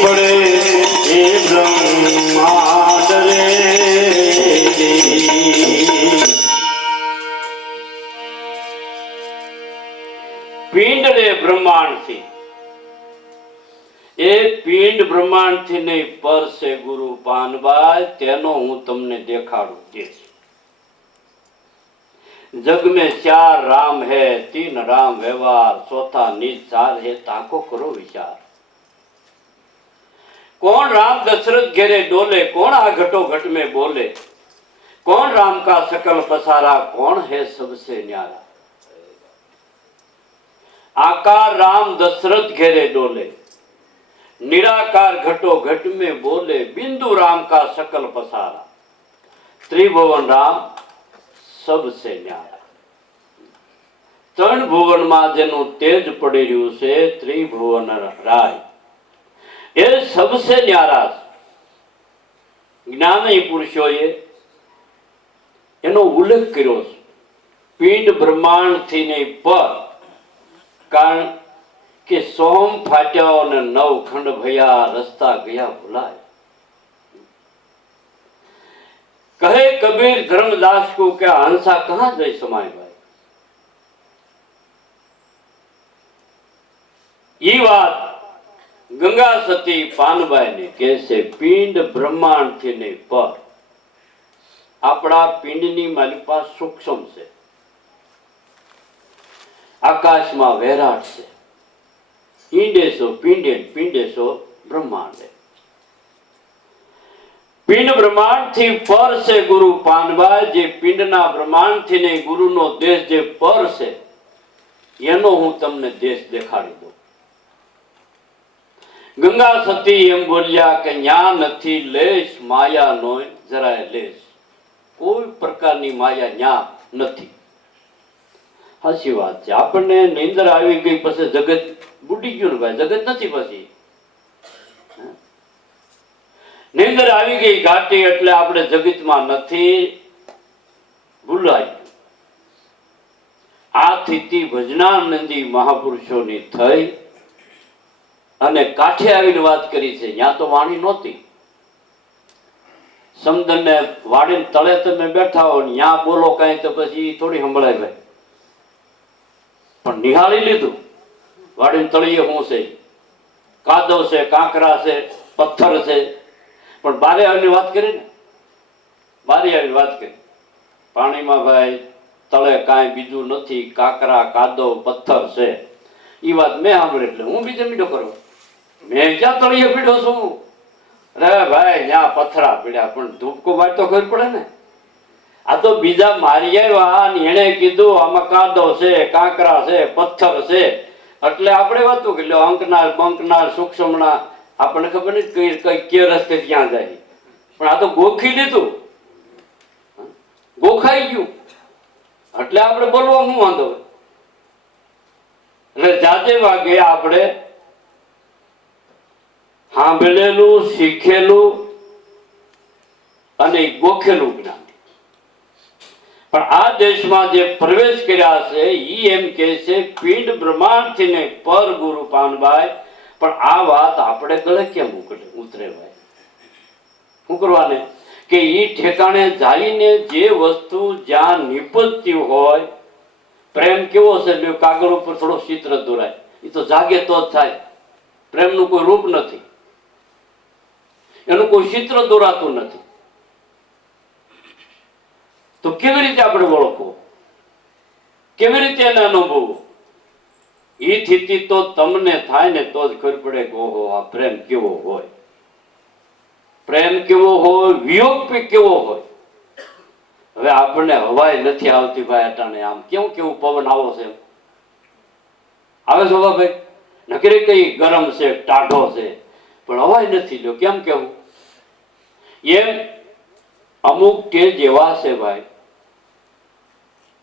પડે એ બ્રહ્માંડ રે પિંડ રે બ્રહ્માંડ થી એ પિંડ બ્રહ્માંડ થી નહીં પર છે ગુરુ પાનબાઈ તેનો હું તમને દેખાડું દઈશ जग में 4 राम है 3 राम व्यवहार चौथा निज चार है ताको करो विचार कौन राम दशरथ घेरे डोले कौन आ घटो घट में बोले कौन राम का सकल पसारा कौन है सबसे न्यारा आकार राम दशरथ घेरे डोले निराकार घटो घट में बोले बिंदु राम का सकल पसारा त्रिभुवन राम सबसे न्यारा त्रण भुवन में जेनु तेज पड़ी रह्यु छे त्रिभुवन राय ए सबसे न्यारा ज्ञानी पुरुषोए एनो उल्लेख कर्यो छे पिंड ब्रह्मांड थी नहीं पर कारण के सोम फाट्या ने 9 खंड भया रस्ता गया भुलाय कहे कबीर धर्मदास को क्या हंसा कहां जाए समाय भाई ये बात गंगा सती पानबाई ने कैसे पिंड ब्रह्मांड थी नहीं पर अपना पिंडनी मालिपा सूक्ष्म से आकाश में वैराट से ईंडेसो पिंडे पिंडेसो ब्रह्मांड है पिंड ब्रह्मांड थी पर से गुरु पानबाई जे पिंडना ब्रह्मांड थी ने गुरु नो देश जे पर से एनो हूँ तमने देश देखाड़ी दो गंगा सती एम बोलिया के न्या नथी लेश माया नो जराय लेश कोई प्रकारनी माया न्या नथी हाची बात छे आपने निंदर आवी गई पछी जगत बूडी गयो ने भाई जगत नथी पछी निंदर आवी गई घाटी એટલે આપણે જગતમાં નથી ભૂલાય આ સ્થિતિ ભજનાનંદી મહાપુરુષોની થઈ અને કાઠે આવીને વાત કરી છે ત્યાં તો વાણી નહોતી સમદને વાડીને તળે તમે બેઠા હો ત્યાં બોલો કાંઈ તો પછી થોડી સંભળાય ભાઈ પણ નિહાળી લીધું વાડીને તળિયે શું છે કાદવ છે કાંકરા છે પથ્થર છે પણ બારે આવીને વાત કરી ને બારે આવીને વાત કરી પાણીમાં ભાઈ તળે કાંઈ બીજું નથી કાંકરા કાદવ પથ્થર છે એ વાત મેં સાંભળી એટલે હું બીજે મીઠો કરવા મેં ક્યાં તળિયે પીડ્યો છું અરે ભાઈ ત્યાં પથરા પીડ્યા પણ ધૂપકો ભાઈ તો ખબર પડે ને આ તો બીજા મારી આવ્યા અને એણે કીધું આમાં કાદવ છે કાંકરા છે પથ્થર છે એટલે આપણે વાતું કે લ્યો અંકનાર બંકનાર સૂક્ષ્મના આપણને ખબર નથી કે રસ્તે ક્યાં જાય પણ આ તો ગોખી લીધું ગોખાઈ ગયું એટલે આપણે બોલવા શું વાંધો એટલે જાતે વાગે આપણે સાંભળેલું શીખેલું અને ગોખેલું જ્ઞાન પણ આ દેશમાં જે પ્રવેશ કર્યા છે ઈ એમ કહે છે પિંડ બ્રહ્માંડ થી ને પર ગુરુ પાનબાઈ પણ આ વાત આપણે ગળે કેમ ઉતરે ભાઈ શું કરવાને કે ઈ ઠેકાણે જઈને જે વસ્તુ જ્યાં નિપજતી હોય પ્રેમ કેવો છે કાગળ ઉપર થોડો ચિત્ર દોરાય એ તો જાગે તો જ થાય પ્રેમનું કોઈ રૂપ નથી એનું કોઈ ચિત્ર દોરાતું નથી તો કેવી રીતે આપણે ઓળખવું કેવી રીતે એને અનુભવવું એ સ્થિતિ તો તમને થાય ને તો જ ખબર પડે કે ઓહો આ પ્રેમ કેવો હોય પ્રેમ કેવો હોય વિયોગ પણ કેવો હોય હવે આપણને હવાય નથી આવતી ભાઈ અટાણે આમ કેવું કેવું પવન આવો છે આવે છે ભાઈ નકરી કઈ ગરમ છે ટાઢો છે પણ હવાય નથી લ્યો કેમ કેવું એમ અમુક તેજ એવા છે ભાઈ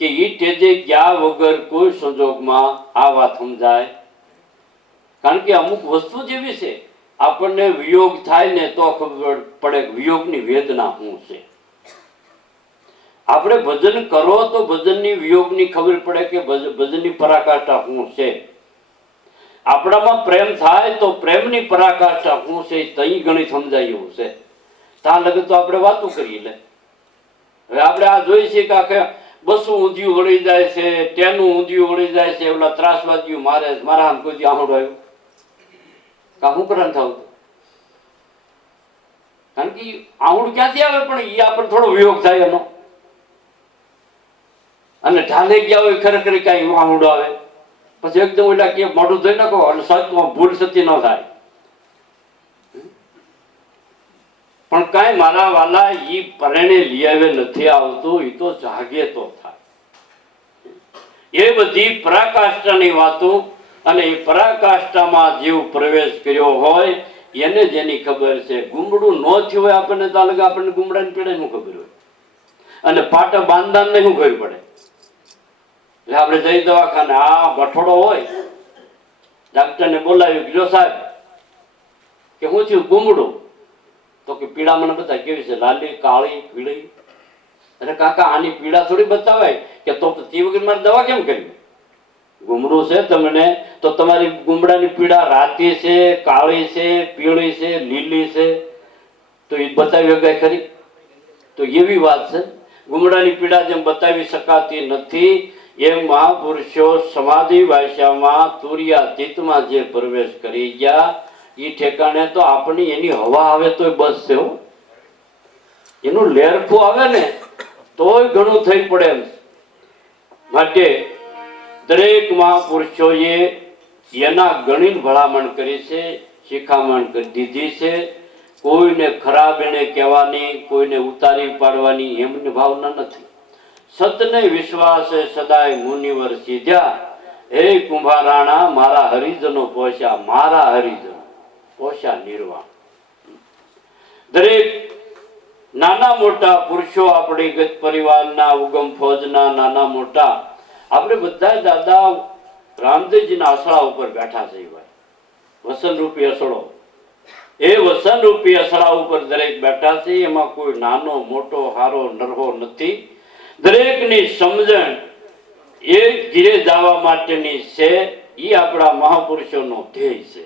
કે ઈ તેજે ગયા વગર કોઈ સંજોગમાં આ વાત સમજાય કારણ કે અમુક વસ્તુ જેવી છે આપણને વિયોગ થાય ને તો ખબર પડે વિયોગની વેદના શું છે આપણે ભજન કરો તો ભજનની વિયોગની ખબર પડે કે ભજનની પરાકાષ્ઠા શું છે આપણામાં પ્રેમ થાય તો પ્રેમની પરાકાષ્ઠા શું છે તઈ ઘણી સમજાય એવું છે. ત્યાં લગે તો આપણે વાતો કરી લે. હવે આપણે આ જોઈ છે કે આખે બસો ઊંધિયું વળી જાય છે, તેનું ઊંધિયું વળી જાય છે, ઓલા ત્રાસવાદીઓ મારે મારા આમ કોઈ આહુડ આવ્યું કા શું કરવાનું થવું? કારણ કે આહુડ ક્યાંથી આવે પણ એ આપણને થોડો વિયોગ થાય એનો, અને ઢાલે ગયા હોય ખરેખર કઈ આહુડ આવે પછી એકદમ ઓલા કે મોઢું ધોઈ નાખો અને સચમાં ભૂલ સતી ન થાય. પણ કઈ મારા વાલા ઈ પરણે લઈ આવે નથી આવતું, એ તો જાગે તો થાય. એ બધી પરાકાષ્ઠાની વાતો, અને એ પરાકાષ્ઠામાં જીવ પ્રવેશ કર્યો હોય એને જેની ખબર છે. ગુમડું ન થયું હોય આપણને તો લાગે આપણને ગુમડાની પીડા શું ખબર હોય, અને પાટા બાંધવાને શું ખબર પડે. એટલે આપણે જઈ દવાખાને આ ગઠોડો હોય, ડાક્ટરને બોલાવ્યું જો સાહેબ કે શું થયું? ગુમડું. તો કે પીડા મને બતાય કેવી છે? લાલી, કાળી, પીળી. અરે કાકા આની પીડા થોડી બતાવાય કે તો તે વગર મારે દવા કેમ કરવી? ગુમડું છે તમને તો તમારી ગુમડાની પીડા રાતી છે, કાળી છે, પીળી છે, લીલી છે, તો એ બતાવી શકાય ખરી? તો એવી વાત છે. ગુમડાની પીડા જેમ બતાવી શકાતી નથી એમ મહાપુરુષો સમાધિ ભાષામાં તુર્યાતીતમાં જે પ્રવેશ કરી ગયા એ ઠેકાણે તો આપણી એની હવા આવે તોય બસ છે, એનું લેરખું આવે ને તોય ઘણું થઈ પડે એમ. માટે દરેક મહાપુરુષોએ એના ઘણી ભલામણ કરી છે, શિખામણ કરી દીધી છે. કોઈને ખરાબ એને કહેવાની, કોઈને ઉતારી પાડવાની એમની ભાવના નથી. સતને વિશ્વાસે સદાય મુનિવર સીધ્યા, હે કુંભારાણા મારા હરિજનો પોષ્યા, મારા હરિજનો પોષ્યા નિર્વાણ. દરેક નાના મોટા પુરુષો આપણી ગત પરિવારના, ઉગમ ફોજના નાના મોટા, આપણે બધા દાદા રામદેવજીના આસળા ઉપર બેઠા છે. વસન રૂપી અસળો, એ વસન રૂપી અસળા ઉપર દરેક બેઠા છે. એમાં કોઈ નાનો મોટો હારો નરહો નથી. દરેકની સમજણ એ ઘીરે જવા માટેની છે. એ આપણા મહાપુરુષોનો ધ્યેય છે.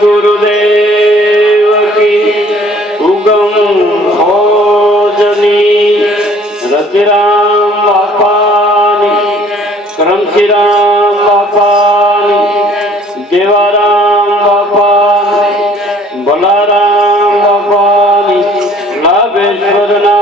ગુરુદેવ કી ઉગમ ભોજની રતિરામ બાપાની કરમશીરામ બાપાની દેવારામ બાપાની બલારામ બાપાની લાભેશ્વરના